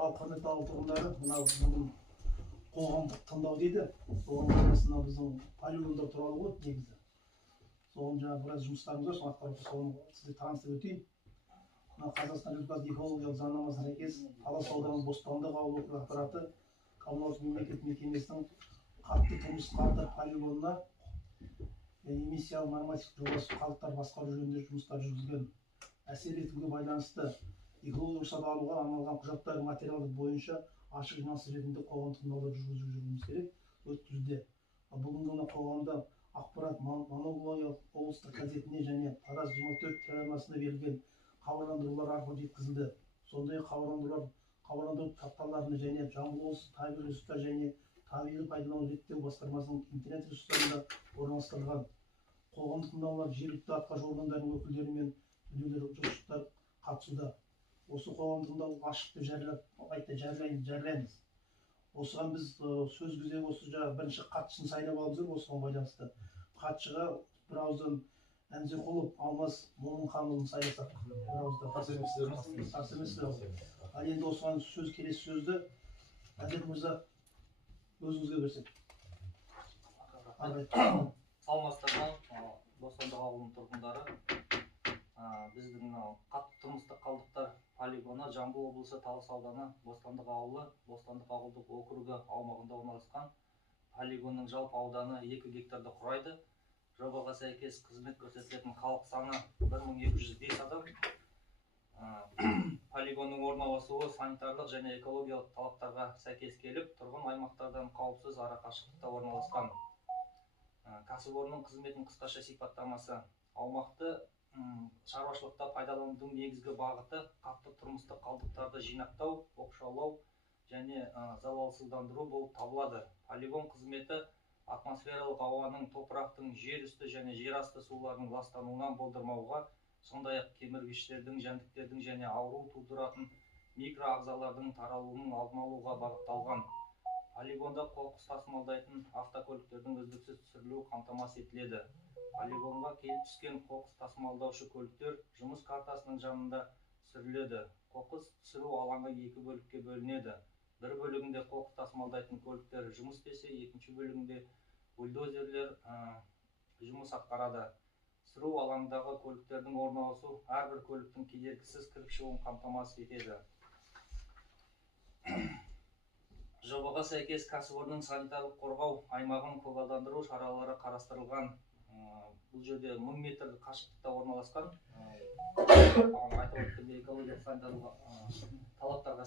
Құрметті ауыл тұрғындары, мынау бүгін қоғамдық тыңдау дейді. Соның арасында біздің полигондар туралы ғой негізі. Соның жаңағы біраз жұмыстарымыз бар, соны сізге таныстырып өтейін. Мына Қазақстан Республикасы экологиялық заңнамасына сәйкес Талас ауданы Бостандық ауылы округ аппараты коммуналдық мемлекеттік мекемесінің қатты тұрмыс қалдықтар полигонына эмиссиялық нормативтік жобасы қалдықтар басқару жөнінде жұмыстар жүргізген. Әсер етуге байланысты экологиялық рұқсат алуға арналған құжаттар материалдық бойынша ашық жиналыс ретінде қоғамдық тыңдаулар жүргізуіміз керек, өткізуде. Бүгінгі қоғамда ақпарат монологиялық облыстық газетіне және Тараз 24 телеарнасына берілген хабарландырулар арқылы жеткізілді. Сондай хабарландыру тақталарына және Жамбыл облысы табиғи ресурстар және табиғи пайдалану реттеу басқармасының интернет ресурстарында орналастырылған. Қоғамдық тыңдаулар жергілікті атқарушы органдардың өкілдері мен мүдделі жұртшылықтар қатысуда. Осы қоғамдық тыңдау ашық деп жариялаймыз. Осыған біз сөз кезегі осы бірінші қатысшыны сайлап алып осыған байланысты. Қатысшыға бір ауыздан Әмзеқұлов Алмас Момынханұлын сайласақ. Қарсы емессіздер. Ал енді осыған келесі сөзді Әдет мырза өзіңізге берсек. Саламатсыздар, Бостандық ауылының тұрғындары. Біздің қатты тұрмыстық қалдықтар полигоны Жамбыл облысы Талас ауданы Бостандық ауылы, Бостандық ауылдық округі аумағында орналасқан. Полигонның жалпы ауданы 2 гектарды құрайды. Жобаға сәйкес қызмет көрсетілетін халық саны 1205 адам. Полигонның орналасуы санитарлық және экологиялық талаптарға сәйкес келіп, тұрғын аймақтардан қауіпсіз арақашықтықта орналасқан. Кәсіпорынның қызметінің қысқаша сипаттамасы: аумақты шаруашылықта пайдаланудың негізгі бағыты қатты тұрмыстық қалдықтарды жинақтау, оқшаулау және залалсыздандыру болып табылады. Полигон қызметі атмосфералық ауаның, топырақтың, жер үсті және жер асты суларының ластануынан болдырмауға, сондай-ақ кеміргіштердің, жәндіктердің және ауру тудыратын микроағзалардың таралуының алдын алуға бағытталған. Полигонда қоқыс тасымалдайтын автокөліктердің үздіксіз түсірілуі қамтамасыз етіледі. Полигонға келіп түскен қоқыс тасымалдаушы көліктер жұмыс картасының жанында түсіріледі. Қоқыс түсіру алаңы 2 бөлікке бөлінеді. Бір бөлігінде қоқыс тасымалдайтын көліктер жұмыс істесе, екінші бөлігінде бульдозерлер жұмыс атқарады. Түсіру алаңындағы көліктердің орналасу әрбір көліктің кедергісіз кіріп шығуын қамтамасыз етеді. Жобаға сәйкес кәсіпорынның санитарлық қорғау аймағын көгалдандыру шаралары қарастырылған. Бұл жерде 1000 метр қашықтықта орналасқан. Айтып өткендей экологиялық санитарлық талаптарға